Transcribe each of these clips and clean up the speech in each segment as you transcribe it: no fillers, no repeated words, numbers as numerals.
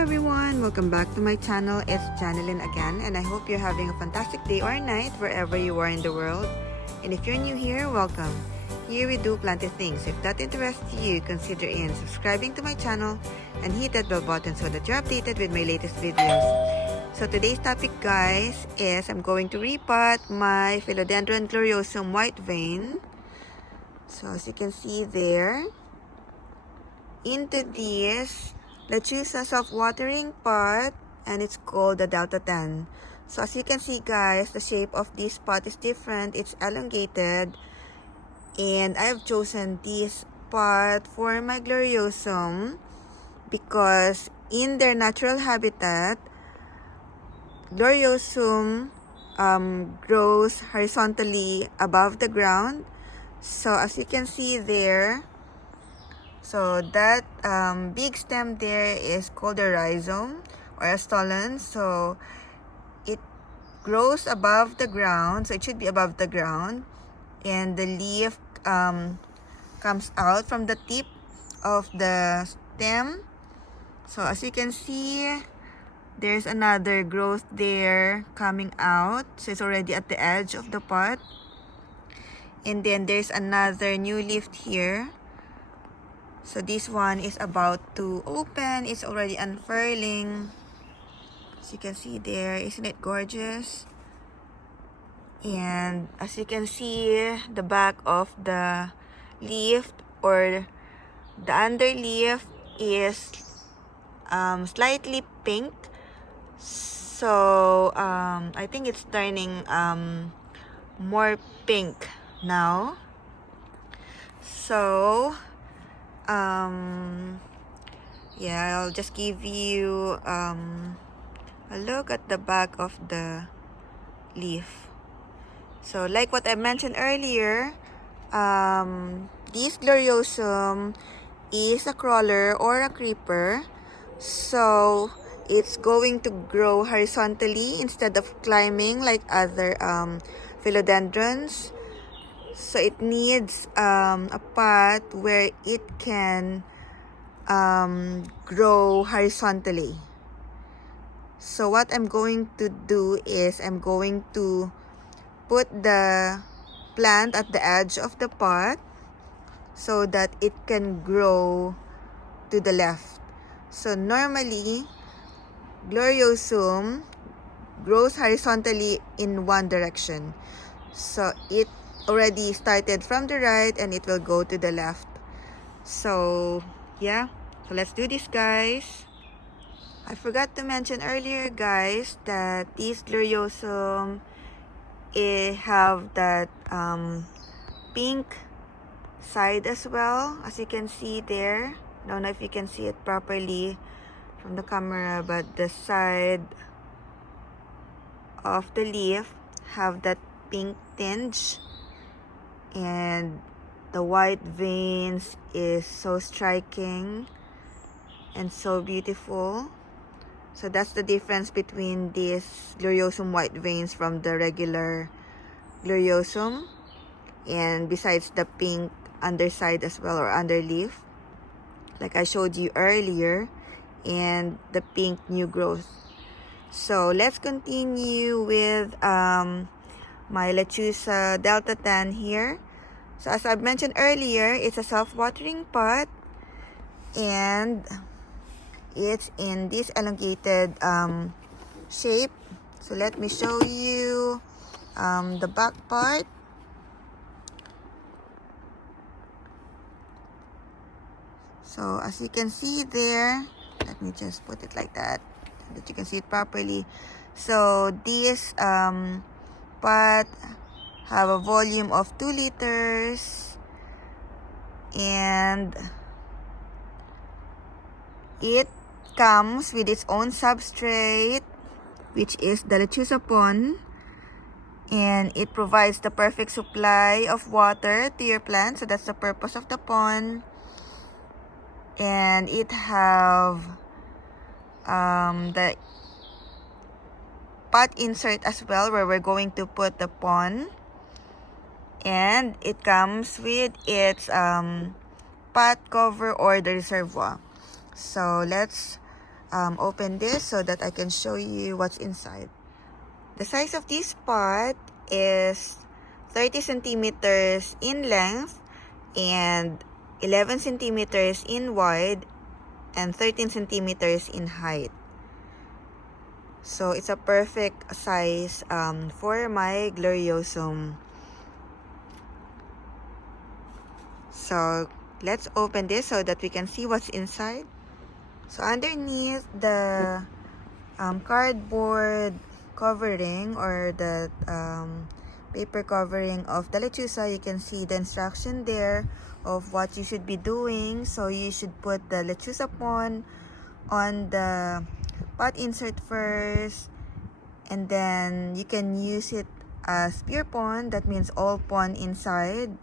everyone, welcome back to my channel. It's Janelyn again, and I hope you're having a fantastic day or night wherever you are in the world. And if you're new here, welcome. Here we do plenty of things. If that interests you, consider in subscribing to my channel and hit that bell button so that you're updated with my latest videos. So today's topic, guys, is I'm going to repot my Philodendron Gloriosum White Vein. So as you can see there, into this Lechuza self-watering pot, and it's called the Delta 10. So as you can see, guys, the shape of this pot is different. It's elongated, and I have chosen this pot for my Gloriosum because in their natural habitat, Gloriosum grows horizontally above the ground. So as you can see there, so that big stem there is called a rhizome or a stolon. So it grows above the ground, so it should be above the ground, and the leaf comes out from the tip of the stem. So as you can see, there's another growth there coming out, so it's already at the edge of the pot. And then there's another new leaf here. So this one is about to open. It's already unfurling. As you can see there, isn't it gorgeous? And as you can see, the back of the leaf or the underleaf is slightly pink. So I think it's turning more pink now. So yeah, I'll just give you a look at the back of the leaf. So like what I mentioned earlier, this Gloriosum is a crawler or a creeper, so it's going to grow horizontally instead of climbing like other philodendrons. So it needs a pot where it can grow horizontally. So what I'm going to do is I'm going to put the plant at the edge of the pot so that it can grow to the left. So normally, Gloriosum grows horizontally in one direction. So it already started from the right and it will go to the left. So yeah, so let's do this, guys. I forgot to mention earlier, guys, that these Gloriosum have that pink side as well, as you can see there. I don't know if you can see it properly from the camera, but the side of the leaf have that pink tinge, and the white veins is so striking and so beautiful. So that's the difference between these Gloriosum white veins from the regular Gloriosum, and besides the pink underside as well, or underleaf like I showed you earlier, and the pink new growth. So let's continue with my Lechuza Delta 10 here. So as I've mentioned earlier, it's a self-watering pot, and it's in this elongated shape. So let me show you the back part. So as you can see there, let me just put it like that so that you can see it properly. So this pot have a volume of 2 liters, and it comes with its own substrate, which is the Lechuza Pon, and it provides the perfect supply of water to your plant. So that's the purpose of the pond. And it have the pot insert as well, where we're going to put the pond, and it comes with its pot cover or the reservoir. So let's open this so that I can show you what's inside. The size of this pot is 30 centimeters in length and 11 centimeters in wide and 13 centimeters in height. So it's a perfect size for my Gloriosum. So let's open this so that we can see what's inside. So underneath the cardboard covering or the paper covering of the Lechuza, you can see the instruction there of what you should be doing. So you should put the Lechuza Pon on the pot insert first, and then you can use it as pure pon, that means all pon inside,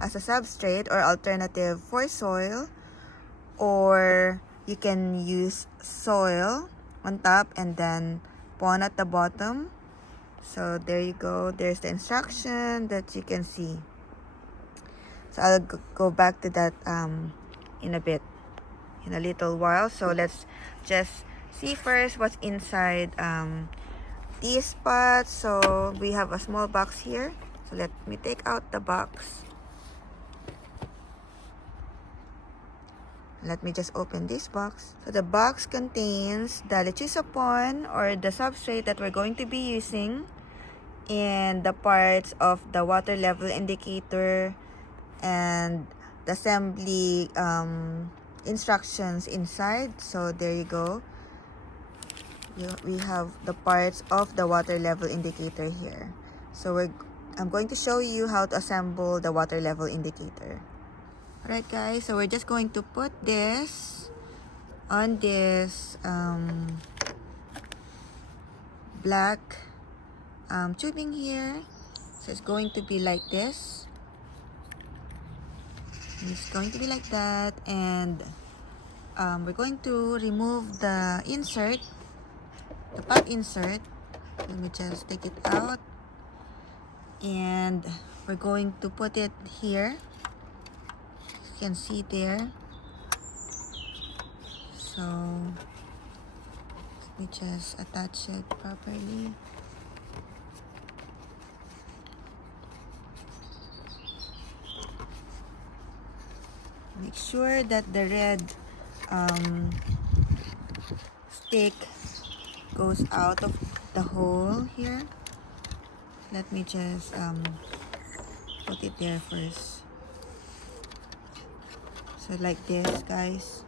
as a substrate or alternative for soil, or you can use soil on top and then pon at the bottom. So there you go, there's the instruction that you can see. So I'll go back to that in a little while. So let's just see first what's inside these pots. So we have a small box here, so let me take out the box. Let me just open this box. So the box contains the Lechuza Pon or the substrate that we're going to be using, and the parts of the water level indicator and the assembly instructions inside. So there you go. We have the parts of the water level indicator here. So I'm going to show you how to assemble the water level indicator. Alright guys, so we're just going to put this on this black tubing here. So it's going to be like this. It's going to be like that, and we're going to remove the insert, the pot insert. Let me just take it out, and we're going to put it here. You can see there. So let me just attach it properly. Make sure that the red stick goes out of the hole here. Let me just put it there first. So like this, guys.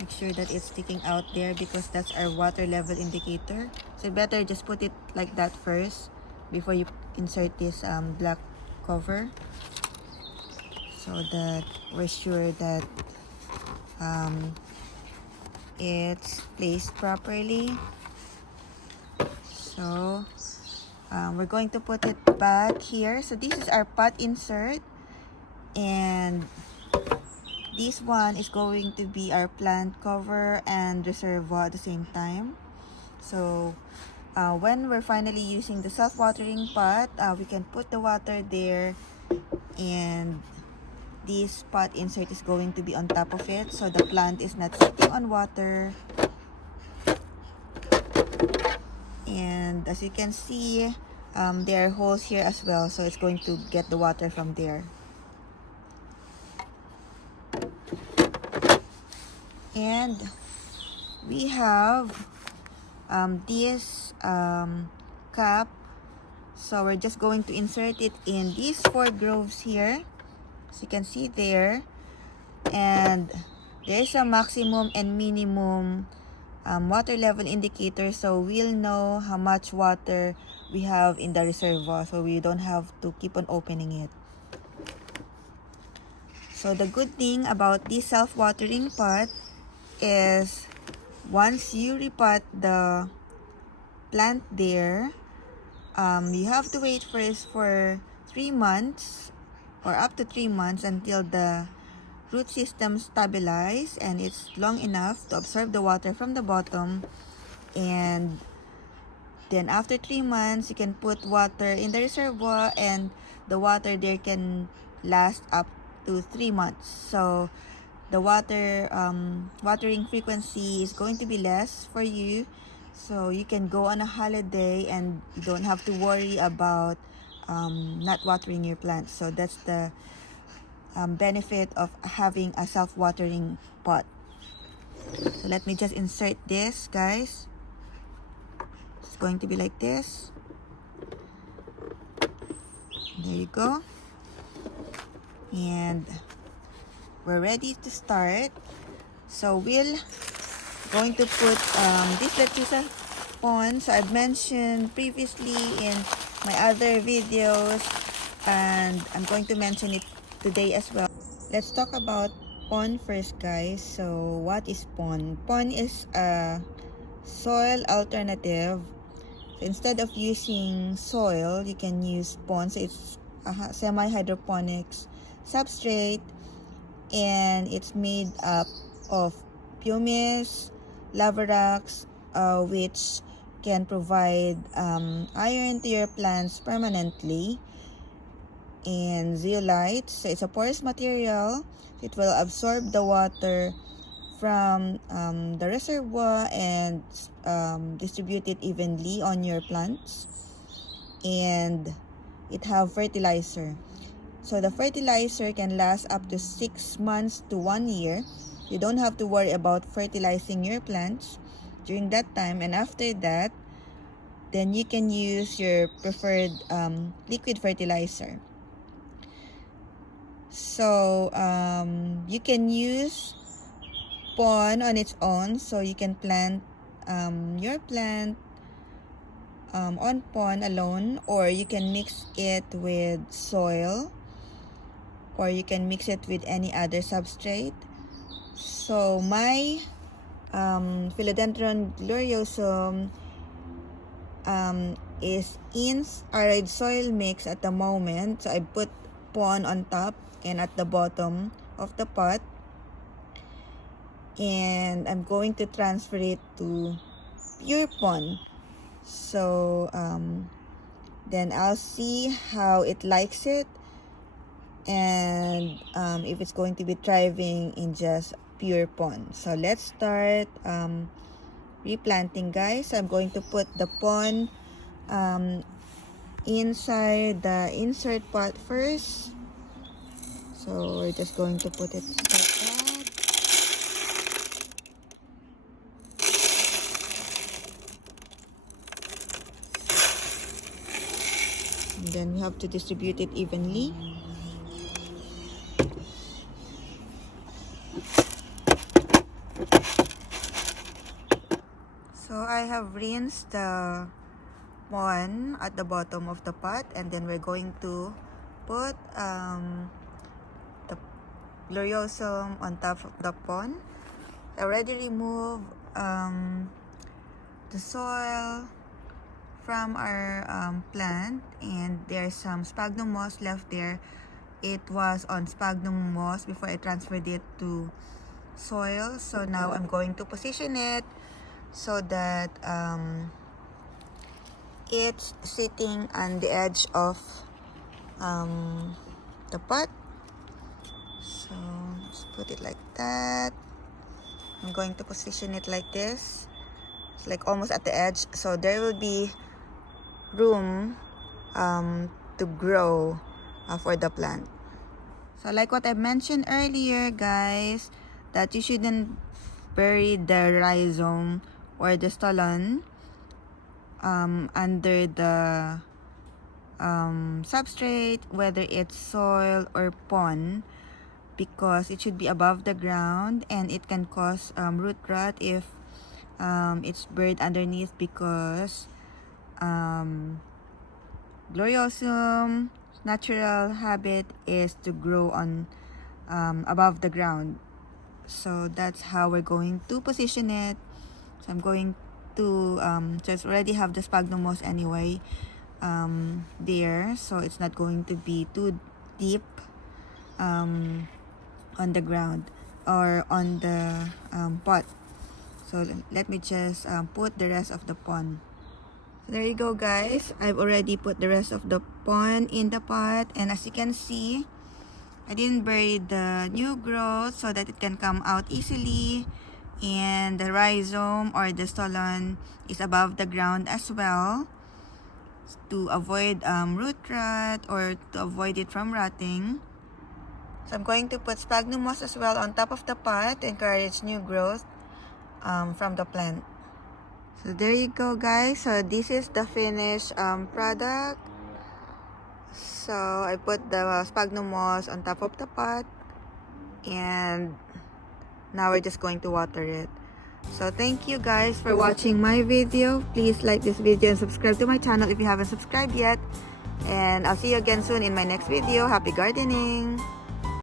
Make sure that it's sticking out there because that's our water level indicator. So better just put it like that first before you insert this black cover, so that we're sure that it's placed properly. So we're going to put it back here. So this is our pot insert, and this one is going to be our plant cover and reservoir at the same time. So when we're finally using the self-watering pot, we can put the water there, and this pot insert is going to be on top of it, so the plant is not sitting on water. And as you can see, there are holes here as well, so it's going to get the water from there. And we have this cap, so we're just going to insert it in these 4 grooves here, as you can see there. And there's a maximum and minimum water level indicator, so we'll know how much water we have in the reservoir, so we don't have to keep on opening it. So the good thing about this self-watering pot is once you repot the plant there, you have to wait first for 3 months or up to 3 months until the root system stabilize and it's long enough to absorb the water from the bottom. And then after 3 months, you can put water in the reservoir, and the water there can last up to 3 months. So the watering frequency is going to be less for you, so you can go on a holiday and you don't have to worry about not watering your plants. So that's the benefit of having a self-watering pot. So let me just insert this, guys. It's going to be like this. There you go. And we're ready to start. So we'll going to put this Lechuza Pon. So I've mentioned previously in my other videos, and I'm going to mention it today as well. Let's talk about Pon first, guys. So what is Pon? Pon is a soil alternative. So instead of using soil, you can use Pon. So it's a semi-hydroponics substrate, and it's made up of pumice, lava rocks, which can provide iron to your plants permanently, and zeolite. So it's a porous material. It will absorb the water from the reservoir and distribute it evenly on your plants. And it have fertilizer. So the fertilizer can last up to 6 months to 1 year. You don't have to worry about fertilizing your plants during that time. And after that, then you can use your preferred liquid fertilizer. So you can use Pon on its own. So you can plant your plant on Pon alone, or you can mix it with soil, or you can mix it with any other substrate. So my Philodendron Gloriosum is in arid soil mix at the moment. So I put Pon on top and at the bottom of the pot, and I'm going to transfer it to pure Pon. So then I'll see how it likes it, and if it's going to be thriving in just pure Pon. So let's start replanting, guys. I'm going to put the Pon inside the insert pot first. So we're just going to put it like that. And then we have to distribute it evenly. So I have rinsed the Pon at the bottom of the pot, and then we're going to put the Gloriosum on top of the Pon. I already removed the soil from our plant, and there's some sphagnum moss left there. It was on sphagnum moss before I transferred it to soil. So now I'm going to position it so that it's sitting on the edge of the pot. So let's put it like that. I'm going to position it like this. It's like almost at the edge, so there will be room to grow for the plant. So like what I mentioned earlier, guys, that you shouldn't bury the rhizome or the stolon under the substrate, whether it's soil or Pon, because it should be above the ground, and it can cause root rot if it's buried underneath, because Gloriosum natural habit is to grow on above the ground. So that's how we're going to position it. So I'm going to just already have the sphagnum moss anyway there, so it's not going to be too deep on the ground or on the pot. So let me just put the rest of the Pon. So there you go, guys. I've already put the rest of the Pon in the pot, and as you can see, I didn't bury the new growth so that it can come out easily, and the rhizome or the stolon is above the ground as well to avoid root rot or to avoid it from rotting. So I'm going to put sphagnum moss as well on top of the pot to encourage new growth from the plant. So there you go, guys. So this is the finished product. So I put the sphagnum moss on top of the pot, and now we're just going to water it. So thank you guys for watching my video. Please like this video and subscribe to my channel if you haven't subscribed yet. And I'll see you again soon in my next video. Happy gardening!